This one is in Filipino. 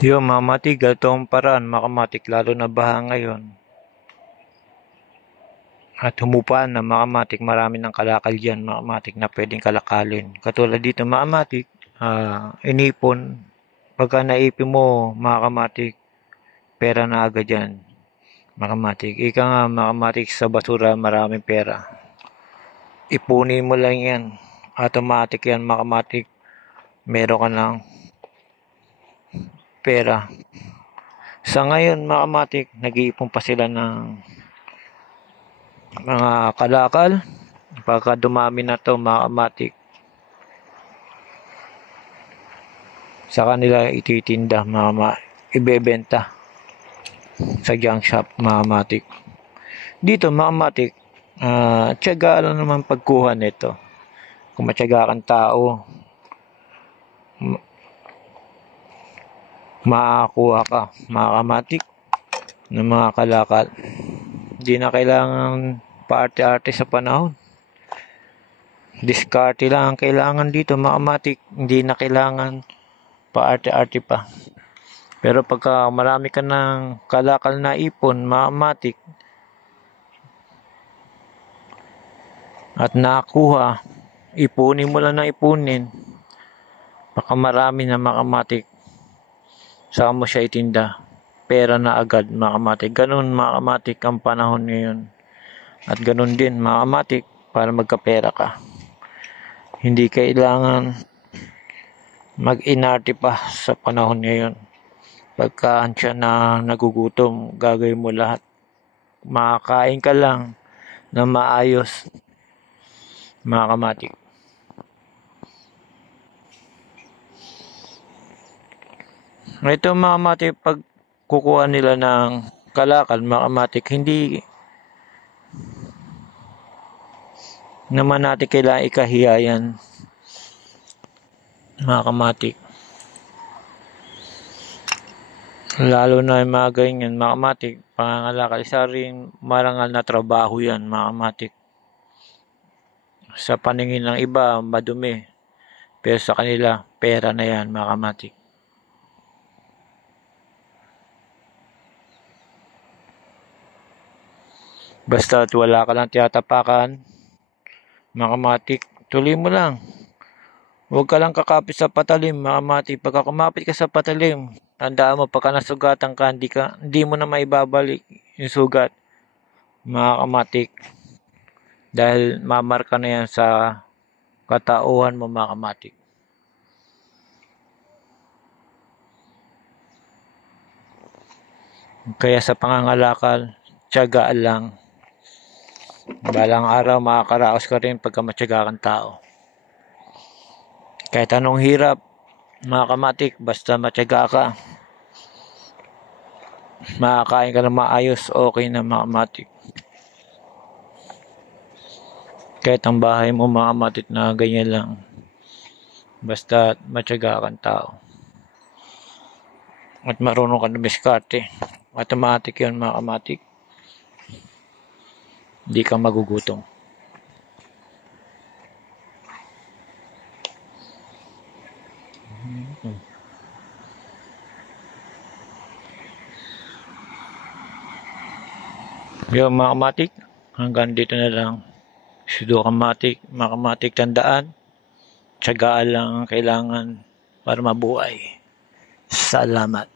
Yung mamatig, ganitong paraan, makamatik, lalo na baha ngayon. At humupaan na makamatik, marami ng kalakal dyan, makamatik na pwedeng kalakalin. Katulad dito, makamatik, inipon. Pagka naipin mo, makamatik, pera na agad yan. Makamatik. Ika nga, makamatik sa basura, maraming pera. Ipunin mo lang yan. Automatic yan, makamatik. Meron ka ng pera. Sa ngayon, makamatik, nag-iipon pa sila ng mga kalakal. Pagka dumami na to, makamatik, sa kanila ititinda, ibebenta sa junk shop, makamatik. Dito, makamatik, tiyaga lang naman pagkuha nito. Kung matyaga kang tao, makakuha ka, makamatik, ng mga kalakal. Hindi na kailangan paarte-arte sa panahon. Diskarte lang ang kailangan dito, makamatik. Hindi na kailangan paarte-arte pa. Pero pagka marami ka ng kalakal na ipon, makamatik, at nakuha, ipunin mo lang ng ipunin. Baka marami na makamatik, saka mo siya itinda, pera na agad, makamatik. Ganun makamatik ang panahon ngayon. At ganun din makamatik para magkapera ka. Hindi kailangan mag-inarte pa sa panahon ngayon. Pagka siya na nagugutom, gagawin mo lahat. Makakain ka lang na maayos, makamatik. Ito makamatik, pag kukuha nila ng kalakal, makamatik, hindi naman natin kailangan ikahiya yan, makamatik. Lalo na yung mga ganyan, makamatik, pangangalakal, isa rin marangal na trabaho yan, makamatik. Sa paningin ng iba, madumi. Pero sa kanila, pera na yan, makamatik. Basta at wala ka lang tiyatapakan, makamatik, tuloy mo lang. Huwag ka lang kakapit sa patalim, makamatik. Pagka kumapit ka sa patalim, tandaan mo, pagka nasugatan ka, hindi mo na maibabalik yung sugat, makamatik. Dahil mamarka na yan sa katauhan mo, makamatik. Kaya sa pangangalakal, tiyagaan lang. Balang araw, makakaraos ka rin pagka matyaga kang tao. Kahit anong hirap, makamatik, basta matyaga ka, makakain ka ng maayos, okay na, makamatik. Kahit ang bahay mo, makamatik, na ganyan lang, basta matyaga kang tao. At marunong ka na miskarte. Automatic yun, makamatik. Hindi ka magugutom. Yung makamatik, hanggang dito na lang. Sudo kamatik, makamatik, tandaan, tiyagaan lang ang kailangan para mabuhay. Salamat.